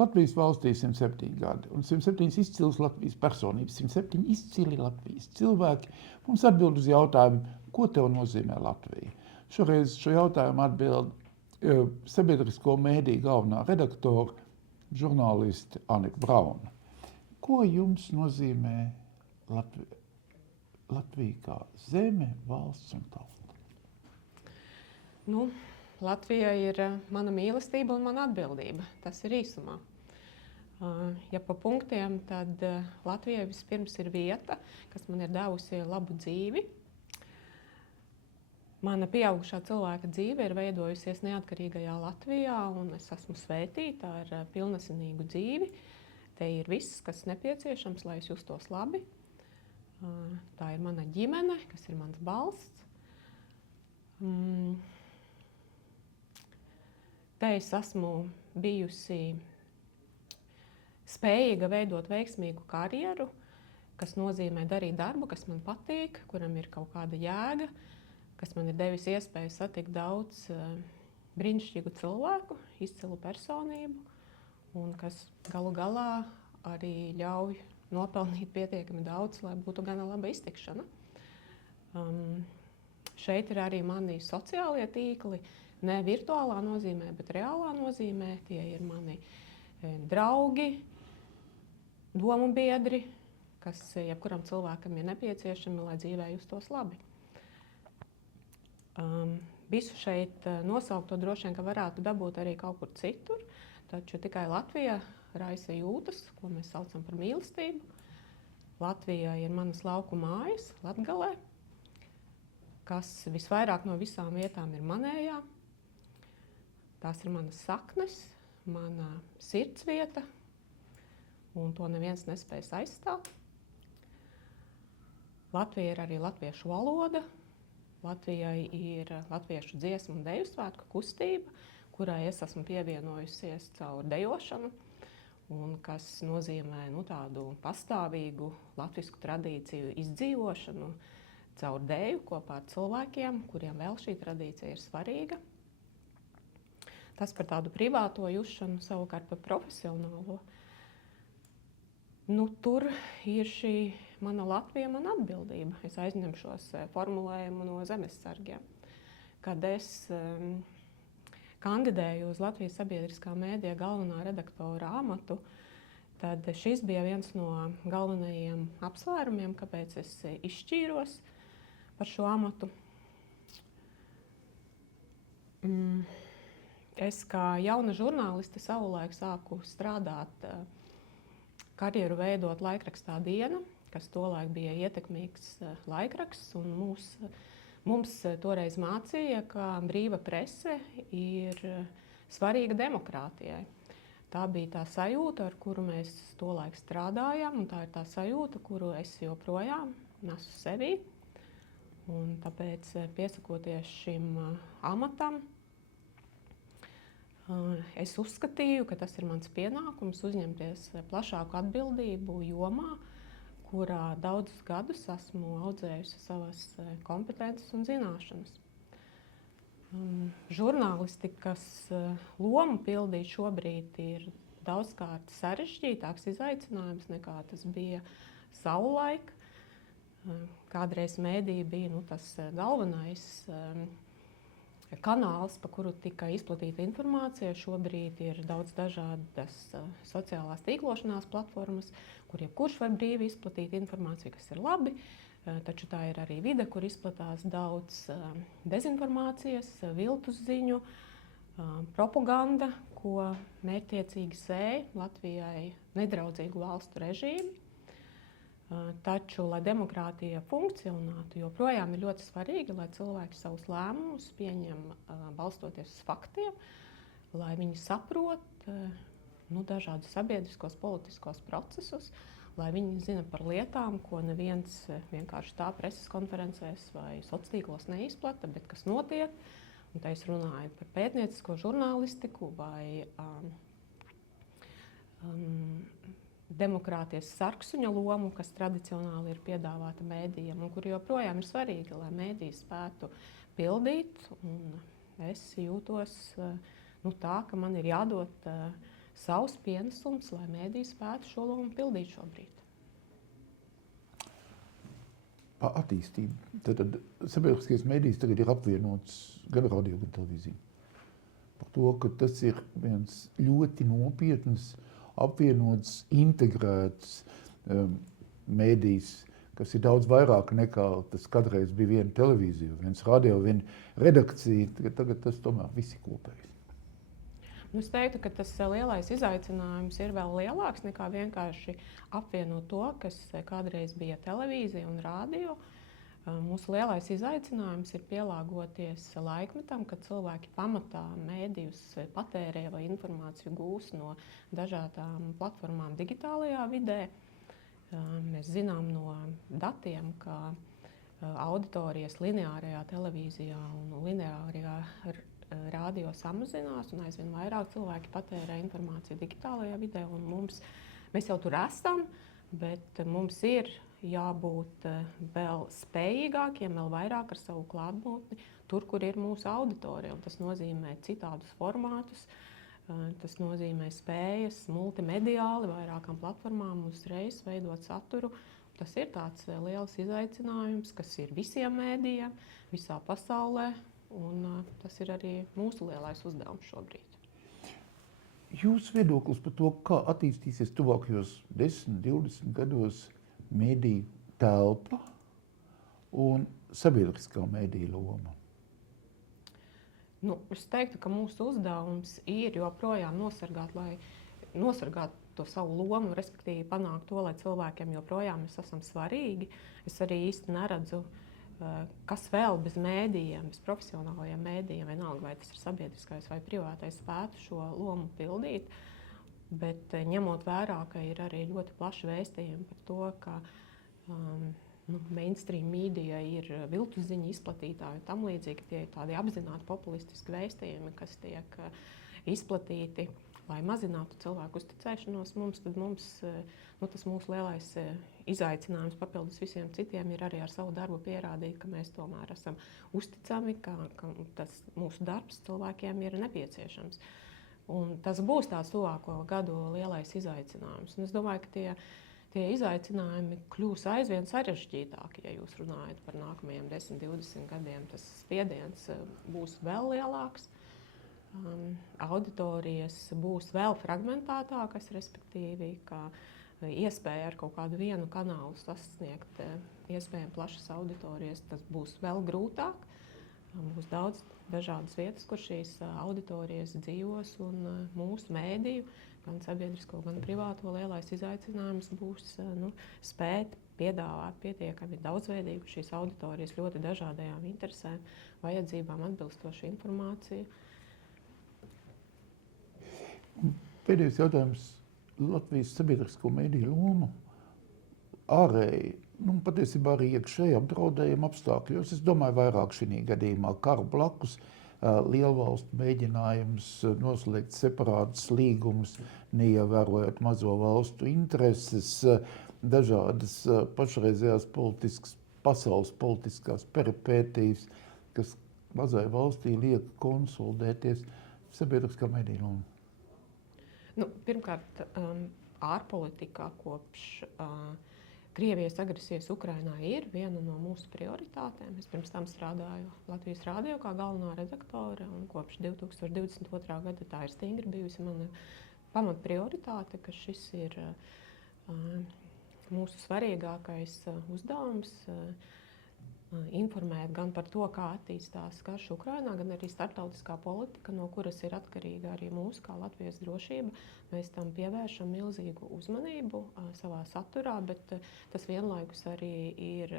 Latvijas valstī 107 gadi, un 107 izcils Latvijas personības, 107 izcili Latvijas cilvēki. Mums atbild uz jautājumu, ko tev nozīmē Latvija? Šoreiz šo jautājumu atbild sabiedrisko mēdīju galvenā redaktora, žurnāliste Anika Brauna. Ko jums nozīmē Latvija kā zeme, valsts un tauta? Latvija ir mana mīlestība un mana atbildība. Tas ir īsumā. Ja pa punktiem, tad Latvijai vispirms ir vieta, kas man ir devusi labu dzīvi. Mana pieaugušā cilvēka dzīve ir veidojusies neatkarīgajā Latvijā, un es esmu svētīta ar pilnesinīgu dzīvi. Te ir viss, kas nepieciešams, lai es justos labi. Tā ir mana ģimene, kas ir mans balsts. Te es esmu bijusi spējīga veidot veiksmīgu karjeru, kas nozīmē darīt darbu, kas man patīk, kuram ir kaut kāda jēga, kas man ir devis iespēju satikt daudz brīnišķīgu cilvēku, izcilu personību, un kas galu galā arī ļauj nopelnīt pietiekami daudz, lai būtu gana laba iztikšana. Šeit ir arī mani sociālie tīkli, ne virtuālā nozīmē, bet reālā nozīmē. Tie ir mani draugi, domu biedri, kas jebkuram cilvēkam ir nepieciešami, lai dzīvē justos labi. Visu šeit nosaukto droši vien, ka varētu dabūt arī kaut kur citur, taču tikai Latvija raisa jūtas, ko mēs saucam par mīlestību. Latvija ir manas lauku mājas, Latgalē, kas visvairāk no visām vietām ir manējā. Tās ir manas saknes, mana sirdsvieta, un to neviens nespēs aizstāt. Latvija ir arī latviešu valoda. Latvijai ir latviešu dziesmu un deju svētku kustība, kurai es esmu pievienojusies caur dejošanu, un kas nozīmē tādu pastāvīgu latvisku tradīciju izdzīvošanu caur deju kopā ar cilvēkiem, kuriem vēl šī tradīcija ir svarīga. Tas par tādu privāto jušanu, savukārt par profesionālo. Tur ir šī mana Latvija, mana atbildība. Es aizņemšos formulējumu no zemessargiem. Kad es kandidēju uz Latvijas sabiedriskā mēdija galvenā redaktora amatu, tad šis bija viens no galvenajiem apsvērumiem, kāpēc es izšķīros par šo amatu. Es kā jauna žurnāliste savulaik sāku strādāt, karjeru veidot laikrakstā Diena, kas tolaik bija ietekmīgs laikraksts, un mums toreiz mācīja, ka brīva prese ir svarīga demokrātijai. Tā bija tā sajūta, ar kuru mēs tolaik strādājām, un tā ir tā sajūta, kuru es joprojām nesu sevī. Un tāpēc, piesakoties šim amatam, es uzskatīju, ka tas ir mans pienākums uzņemties plašāku atbildību jomā, kurā daudzus gadus esmu audzējusi savas kompetences un zināšanas. Žurnālistikas lomu pildīt šobrīd ir daudzkārt sarežģītāks izaicinājums nekā tas bija savulaik. Kādreiz mēdī bija tas galvenais kanāls, pa kuru tika izplatīta informācija. Šobrīd ir daudz dažādas sociālās tīklošanās platformas, kur jebkurš var brīvi izplatīt informāciju, kas ir labi, taču tā ir arī vide, kur izplatās daudz dezinformācijas, viltus ziņu, propaganda, ko mērķtiecīgi sēj Latvijai nedraudzīgu valstu režīmi. Taču, lai demokrātija funkcionētu, joprojām ir ļoti svarīgi, lai cilvēki savus lēmumus pieņem balstoties uz faktiem, lai viņi saprot dažādus sabiedriskos, politiskos procesus, lai viņi zina par lietām, ko neviens vienkārši tā preses konferencēs vai sociālos tīklos neizplata, bet kas notiek. Un te es runāju par pētniecisko žurnālistiku vai demokrātijas sarksuņa lomu, kas tradicionāli ir piedāvāta mēdījiem, un kur joprojām ir svarīgi, lai mēdīji spētu pildīt. Un es jūtos tā, ka man ir jādod savs pienesums, lai mēdī spētu šo lomu pildīt šobrīd. Par attīstību. Tad sabiedriskais mēdījis tagad ir apvienots gan radio, gan televīziju. Par to, ka tas ir viens ļoti nopietns, apvienots, integrēts mēdījis, kas ir daudz vairāk nekā tas kādreiz bija viena televīzija, viens radio, viena redakcija. Tagad tas tomēr viss ir kopējs. Es teiktu, ka tas lielais izaicinājums ir vēl lielāks nekā vienkārši apvienot to, kas kādreiz bija televīzija un radio. Mūsu lielais izaicinājums ir pielāgoties laikmetam, kad cilvēki pamatā mēdījus patērē vai informāciju gūs no dažādām platformām digitālajā vidē. Mēs zinām no datiem, ka auditorijas lineārajā televīzijā un lineārajā radio samazinās, un aizvien vairāk cilvēki patērē informāciju digitālajā vidē. Mēs jau tur esam, bet mums ir jābūt vēl spējīgākiem, vēl vairāk ar savu klātbūtni tur, kur ir mūsu auditorija. Un tas nozīmē citādus formātus, tas nozīmē spējas multimediāli, vairākām platformām uzreiz veidot saturu. Tas ir tāds liels izaicinājums, kas ir visiem mēdījiem, visā pasaulē. Un tas ir arī mūsu lielais uzdevums šobrīd. Jūsu viedoklis par to, kā attīstīsies tuvākajos 10, 20 gados mēdīju telpa un sabiedriskā mēdīja loma? Es teiktu, ka mūsu uzdevums ir joprojām nosargāt to savu lomu, respektīvi panākt to, lai cilvēkiem joprojām mēs esam svarīgi. Es arī īsti neredzu, kas vēl bez mēdījiem, bez profesionālajiem mēdījiem, vienalga vai tas ir sabiedriskais vai privātais, spētu šo lomu pildīt. Bet ņemot vērā, ka ir arī ļoti plaši vēstījumi par to, ka mainstream media ir viltusziņu izplatītāji un tam līdzīgi, tie ir tādi apzināti populistiski vēstījumi, kas tiek izplatīti, lai mazinātu cilvēku uzticēšanos mums, tad tas mūsu lielais izaicinājums papildus visiem citiem ir arī ar savu darbu pierādīt, ka mēs tomēr esam uzticami, ka tas mūsu darbs cilvēkiem ir nepieciešams. Un tas būs tāds tuvāko gadu lielais izaicinājums. Un es domāju, ka tie izaicinājumi kļūs aizvien sarežģītāki, ja jūs runājat par nākamajiem 10, 20 gadiem. Tas spiediens būs vēl lielāks. Auditorijas būs vēl fragmentētākas, respektīvi, ka iespēja ar kaut kādu vienu kanālu sasniegt iespējami plašas auditorijas, tas būs vēl grūtāk. Būs daudz dažādas vietas, kur šīs auditorijas dzīvos, un mūsu mēdīju, gan sabiedrisko, gan privāto lielais izaicinājums būs spēt piedāvāt pietiekami daudzveidīgu šīs auditorijas ļoti dažādajām interesēm, vajadzībām atbilstošu informāciju. Pēdējais jautājums. Latvijas sabiedrisko mēdīju loma ārēji, patiesībā arī iekšēji apdraudējuma apstākļos. Es domāju, vairāk šī gadījumā karu blakus, lielvalstu mēģinājums noslēgt separātus līgumus, neievērojot mazo valstu intereses, dažādas pašreizējās pasaules politiskās peripētijas, kas mazai valstī liek konsolidēties. Sabiedriskā mēdīja loma. Pirmkārt, ārpolitikā kopš Krievijas agresijas Ukrainā ir viena no mūsu prioritātēm. Es pirms tam strādāju Latvijas radio kā galvenā redaktore, un kopš 2022. gada tā ir stingri bijusi mana pamatprioritāte, ka šis ir mūsu svarīgākais uzdevums. Informēt gan par to, kā attīstās karš Ukrainā, gan arī starptautiskā politika, no kuras ir atkarīga arī mūsu kā Latvijas drošība. Mēs tam pievēršam milzīgu uzmanību savā saturā, bet tas vienlaikus arī ir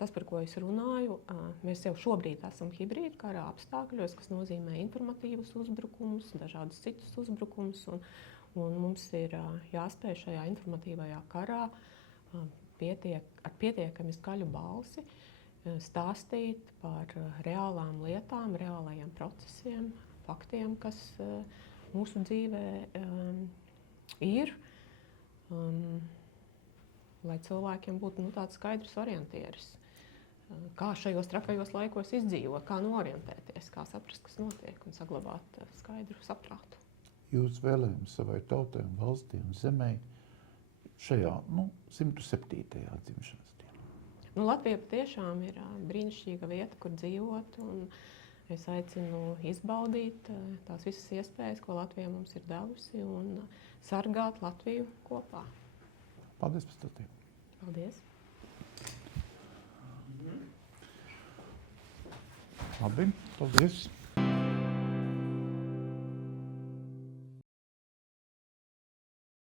tas, par ko es runāju. Mēs jau šobrīd esam hibrīda karā apstākļos, kas nozīmē informatīvus uzbrukumus, dažādus citus uzbrukumus, un mums ir jāspēj šajā informatīvajā karā ar pietiekami skaļu balsi stāstīt par reālām lietām, reālajiem procesiem, faktiem, kas mūsu dzīvē ir, lai cilvēkiem būtu tāds skaidrs orientieris, kā šajos trakajos laikos izdzīvot, kā norientēties, kā saprast, kas notiek un saglabāt skaidru saprātu. jūsu vēlējums savai tautai un valstī un zemē šajā 107. dzimšanas dienā? Latvija patiešām ir brīnišķīga vieta, kur dzīvot. Es aicinu izbaudīt tās visas iespējas, ko Latvija mums ir devusi, un sargāt Latviju kopā. Paldies par statību. Paldies! Labi, paldies!